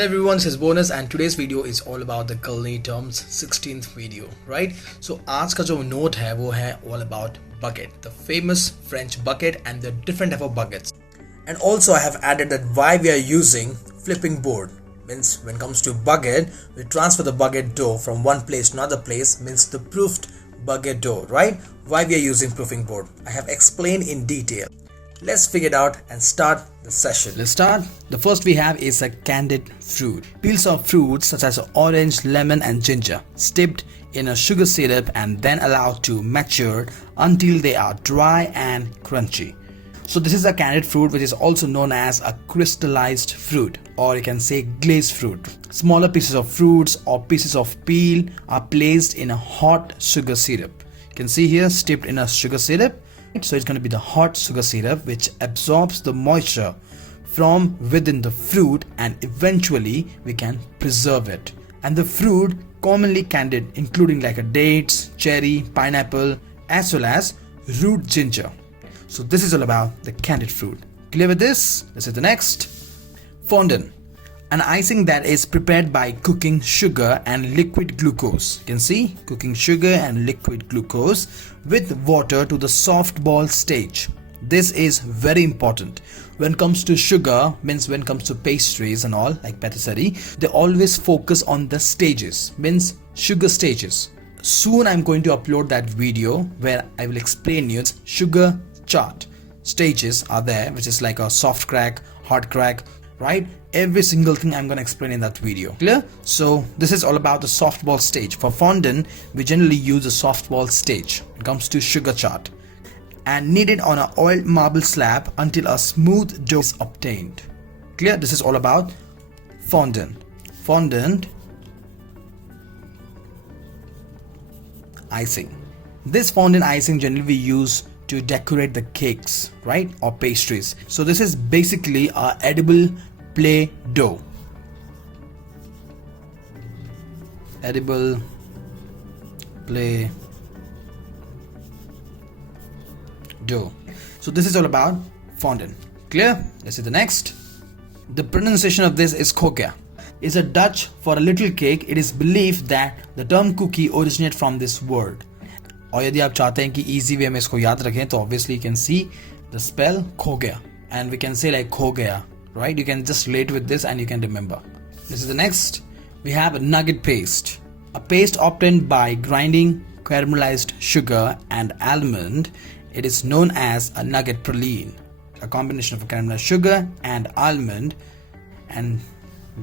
Hello everyone, this is Bonus and today's video is all about the Culinary Terms 16th video, right? So आज का जो note है वो है all about bucket, the famous French bucket and the different type of buckets. And also I have added that why we are using flipping board. Means when it comes to bucket, we transfer the bucket dough from one place to another place, means the proofed bucket dough, right? Why we are using proofing board, I have explained in detail. Let's figure it out and start the session. Let's start. The first we have is a Candid Fruit. Peels of fruits such as orange, lemon and ginger, steeped in a sugar syrup and then allowed to mature until they are dry and crunchy. So this is a Candid Fruit, which is also known as a crystallized fruit, or you can say glazed fruit. Smaller pieces of fruits or pieces of peel are placed in a hot sugar syrup. You can see here, steeped in a sugar syrup. So it's going to be the hot sugar syrup which absorbs the moisture from within the fruit and eventually we can preserve it. And the fruit commonly candied, including like a dates, cherry, pineapple, as well as root ginger. So this is all about the Candid Fruit. Clear with this? This is the next. Fondant, an icing that is prepared by cooking sugar and liquid glucose. You can see cooking sugar and liquid glucose with water to the soft ball stage. This is very important. When it comes to sugar, means when it comes to pastries and all like patisserie, they always focus on the stages, means sugar stages. Soon I'm going to upload that video where I will explain you sugar chart. Stages are there, which is like a soft crack, hard crack, right? Every single thing I'm going to explain in that video. Clear? So this is all about the softball stage. For fondant, we generally use a softball stage when it comes to sugar chart, and knead it on an oiled marble slab until a smooth dough is obtained. Clear? This is all about fondant. Fondant icing. This fondant icing generally we use to decorate the cakes, right, or pastries. So this is basically a edible play dough. Edible play dough. So this is all about fondant. Clear? Let's see the next. The pronunciation of this is Koekje. It's a Dutch for a little cake. It is believed that the term cookie originates from this word. और यदि आप चाहते हैं कि easy way में इसको याद रखें तो obviously you can see the spell Koekje and we can say like खो गया, right? You can just relate with this and you can remember. This is the next. We have a Nugget Paste, a paste obtained by grinding caramelized sugar and almond. It is known as a nugget praline, a combination of caramelized sugar and almond, and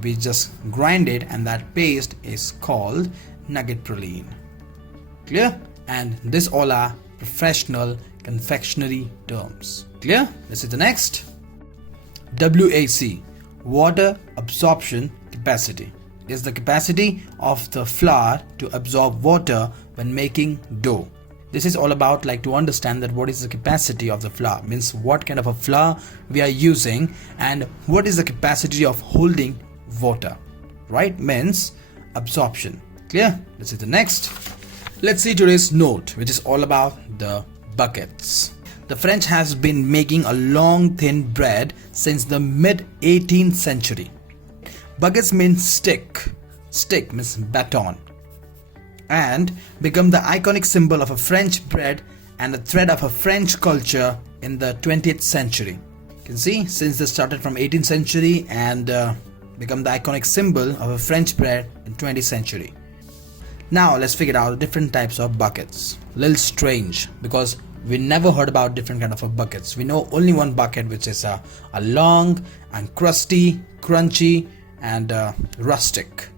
we just grind it and that paste is called nugget praline. Clear? And this all are professional confectionery terms. Clear? This is the next. WAC, water absorption capacity, is the capacity of the flour to absorb water when making dough. This is all about like to understand that what is the capacity of the flour, means what kind of a flour we are using and what is the capacity of holding water, right? Means absorption. Clear? This is the next. Let's see today's note, which is all about the buckets. The French has been making a long thin bread since the mid 18th century. Buckets mean stick. Stick means baton, and become the iconic symbol of a French bread and a thread of a French culture in the 20th century. You can see since they started from 18th century and become the iconic symbol of a French bread in 20th century. Now let's figure out different types of buckets. Little strange because we never heard about different kind of buckets. We know only one bucket, which is a long and crusty, crunchy and rustic.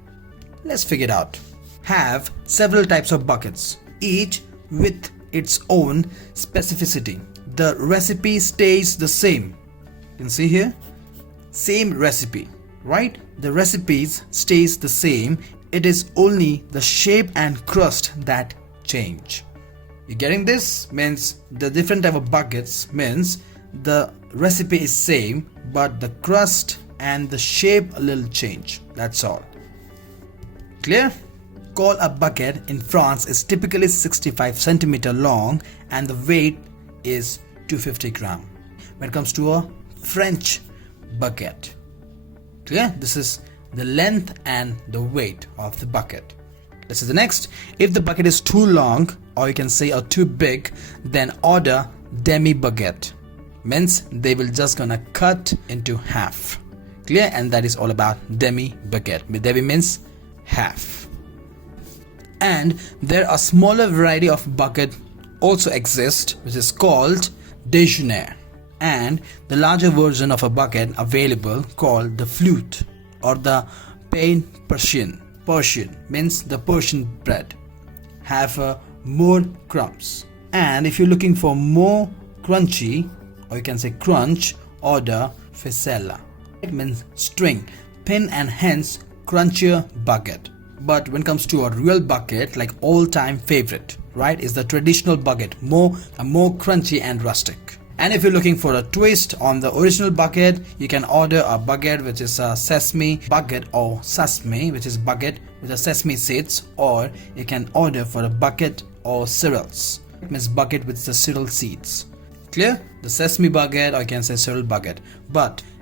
Let's figure it out. Have several types of buckets, each with its own specificity. The recipe stays the same. You can see here, same recipe, right? The recipes stays the same. It is only the shape and crust that change. You getting this? Means the different type of buckets means the recipe is same but the crust and the shape a little change. That's all. Clear? Call a bucket in France is typically 65 centimeter long and the weight is 250 gram. When it comes to a French baguette. Clear? This is the length and the weight of the bucket. This is the next. If the bucket is too long, or you can say too big, then order Demi Baguette. Means they will just gonna cut into half. Clear? And that is all about Demi Baguette. Demi means half. And there are smaller variety of bucket also exist, which is called déjeuner. And the larger version of a bucket available called the flute or the pain Persian. Persian means the Persian bread have more crumbs. And if you're looking for more crunchy, or you can say crunch, order ficella. It means string, thin and hence crunchier bucket. But when it comes to a real bucket, like all-time favorite, right, is the traditional bucket, more crunchy and rustic. And if you're looking for a twist on the original bucket, you can order a bucket which is a sesame bucket, or sesame, which is bucket with a sesame seeds, or you can order for a bucket or cereals. It means bucket with the cereal seeds. Clear? The sesame bucket, or you can say cereal bucket.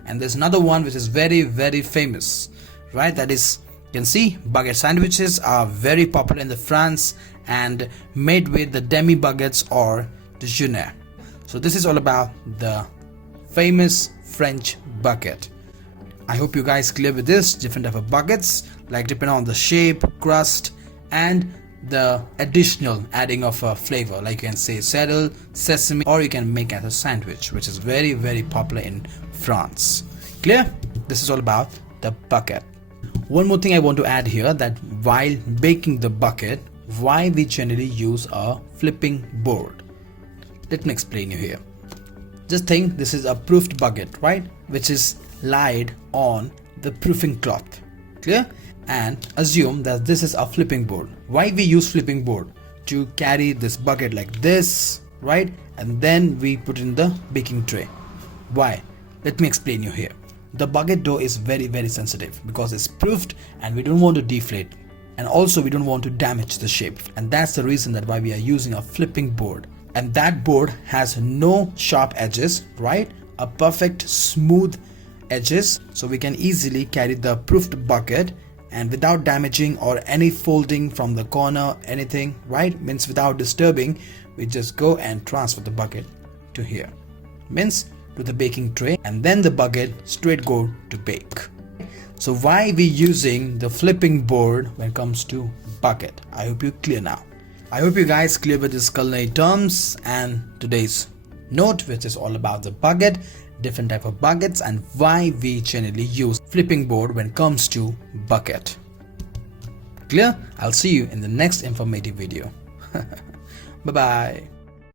And there's another one which is very famous, right? That is, you can see baguette sandwiches are very popular in the France and made with the demi baguettes or déjeuner. So this is all about the famous French bucket. I hope you guys clear with this. Different type of buckets, like depending on the shape, crust, and the additional adding of a flavor, like you can say cereal, sesame, or you can make as a sandwich, which is very popular in France. Clear? This is all about the bucket. One more thing I want to add here, that while baking the bucket, why we generally use a flipping board. Let me explain you here. Just think this is a proofed bucket, right, which is laid on the proofing cloth. Clear? And assume that this is a flipping board. Why we use flipping board? To carry this bucket like this, right, and then we put in the baking tray. Why? Let me explain you here. The bucket dough is very sensitive because it's proofed, and we don't want to deflate, and also we don't want to damage the shape, and that's the reason that why we are using a flipping board. And that board has no sharp edges, right, a perfect smooth edges, so we can easily carry the proofed bucket and without damaging or any folding from the corner, anything, right, means without disturbing, we just go and transfer the bucket to here, means to the baking tray, and then the bucket straight go to bake. So why we using the flipping board when it comes to bucket? I hope you clear now. I hope you guys clear with this culinary terms and today's note, which is all about the bucket, different type of buckets, and why we generally use flipping board when it comes to bucket. Clear? I'll see you in the next informative video. Bye bye.